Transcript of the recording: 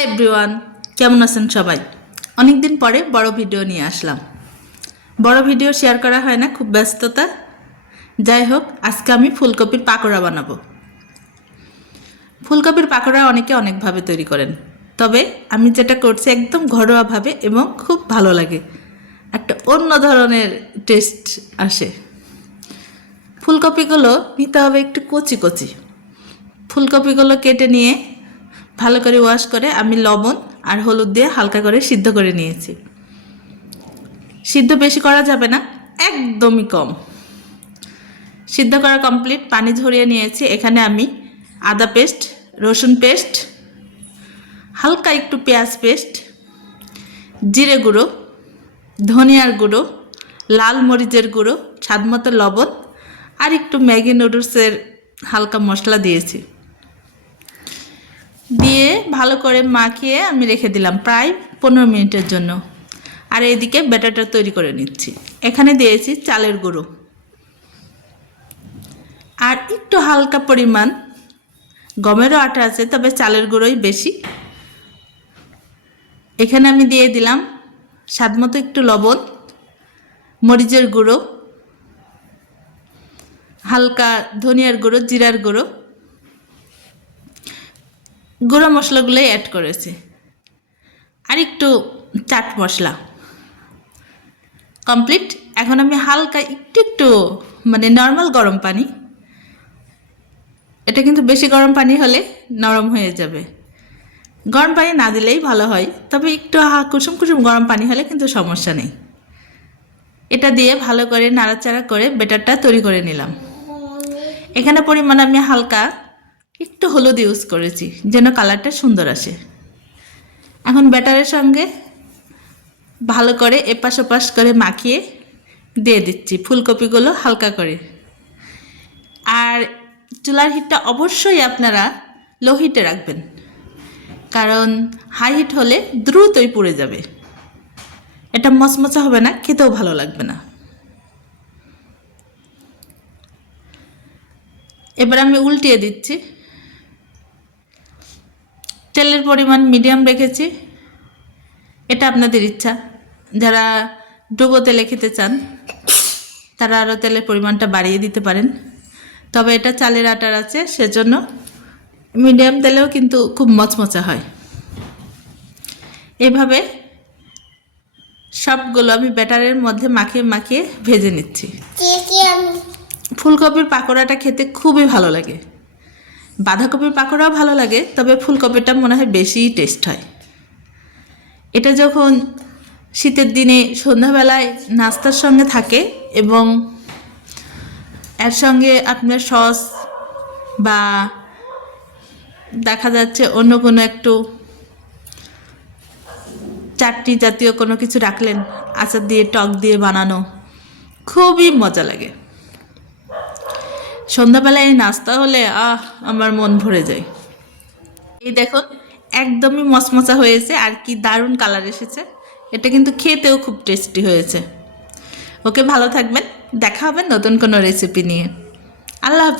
Hi everyone, কেমন আছেন সবাই? অনেক দিন পরে বড় ভিডিও নিয়ে আসলাম। বড় ভিডিও শেয়ার করা হয় না, খুব ব্যস্ততা। যাই হোক, আজকে আমি ফুলকপির পাকোড়া বানাবো। ফুলকপির পাকোড়া অনেকে অনেকভাবে তৈরি করেন, তবে আমি যেটা করছি একদম ঘরোয়াভাবে এবং খুব ভালো লাগে, একটা অন্য ধরনের টেস্ট আসে। ফুলকপিগুলো নিতে হবে একটু কচি কচি। ফুলকপিগুলো কেটে নিয়ে ভালো করে ওয়াশ করে আমি লবণ আর হলুদ দিয়ে হালকা করে সিদ্ধ করে নিয়েছি। সিদ্ধ বেশি করা যাবে না, একদমই কম। সিদ্ধ করা কমপ্লিট, পানি ঝরিয়ে নিয়েছি। এখানে আমি আদা পেস্ট, রসুন পেস্ট, হালকা একটু পেঁয়াজ পেস্ট, জিরে গুঁড়ো, ধনিয়ার গুঁড়ো, লাল মরিচের গুঁড়ো, স্বাদমতো লবণ আর একটু ম্যাগি নুডলসের হালকা মশলা দিয়েছি। দিয়ে ভালো করে মাখিয়ে আমি রেখে দিলাম প্রায় 15 মিনিটের জন্য। আর এদিকে ব্যাটারটা তৈরি করে নিচ্ছি। এখানে দিয়েছি চালের গুঁড়ো আর একটু হালকা পরিমাণ গমেরও আটা আছে, তবে চালের গুঁড়োই বেশি। এখানে আমি দিয়ে দিলাম স্বাদমতো একটু লবণ, মরিচের গুঁড়ো, হালকা ধনিয়ার গুঁড়ো, জিরার গুঁড়ো, গুঁড়ো মশলাগুলোই অ্যাড করেছি, আর একটু চাট মশলা। কমপ্লিট। এখন আমি হালকা একটু মানে নর্মাল গরম পানি, এটা কিন্তু বেশি গরম পানি হলে নরম হয়ে যাবে, গরম পানি না দিলেই ভালো হয়, তবে একটু কুসুম কুসুম গরম পানি হলে কিন্তু সমস্যা নেই। এটা দিয়ে ভালো করে নাড়াচাড়া করে ব্যাটারটা তৈরি করে নিলাম। এখানে পরিমাণ আমি হালকা একটু হলুদ ইউজ করেছি যেন কালারটা সুন্দর আসে। এখন ব্যাটারের সঙ্গে ভালো করে এপাশ ওপাশ করে মাখিয়ে দিয়ে দিচ্ছি ফুলকপিগুলো হালকা করে। আর চুলার হিটটা অবশ্যই আপনারা লো হিটে রাখবেন, কারণ হাই হিট হলে দ্রুতই পুড়ে যাবে, এটা মচমচা হবে না, খেতেও ভালো লাগবে না। এবার আমি উল্টিয়ে দিচ্ছি। তেলের পরিমাণ মিডিয়াম রেখেছি, এটা আপনাদের ইচ্ছা। যারা ডুবো তেলে খেতে চান তারা আরও তেলের পরিমাণটা বাড়িয়ে দিতে পারেন, তবে এটা চালের আটার আছে সেজন্য মিডিয়াম তেলেও কিন্তু খুব মচমচা হয়। এভাবে সবগুলো আমি ব্যাটারের মধ্যে মাখিয়ে মাখিয়ে ভেজে নিচ্ছি। ফুলকপির পাকোড়াটা খেতে খুবই ভালো লাগে, বাঁধাকপির পাকোড়াও ভালো লাগে, তবে ফুলকপিটা মনে হয় বেশিই টেস্ট হয়। এটা যখন শীতের দিনে সন্ধ্যাবেলায় নাস্তার সঙ্গে থাকে এবং এর সঙ্গে আপনার সস বা দেখা যাচ্ছে অন্য কোনো একটু চাটনি জাতীয় কোনো কিছু রাখলেন, আচার দিয়ে টক দিয়ে বানানো, খুবই মজা লাগে। সন্ধ্যাবেলায় এই নাস্তা হলে আমার মন ভরে যায়। এই দেখুন, একদমই মচমচা হয়েছে আর কি দারুণ কালার এসেছে। এটা কিন্তু খেতেও খুব টেস্টি হয়েছে। ওকে, ভালো থাকবেন, দেখা হবে নতুন কোনো রেসিপি নিয়ে। আল্লাহ হাফেজ।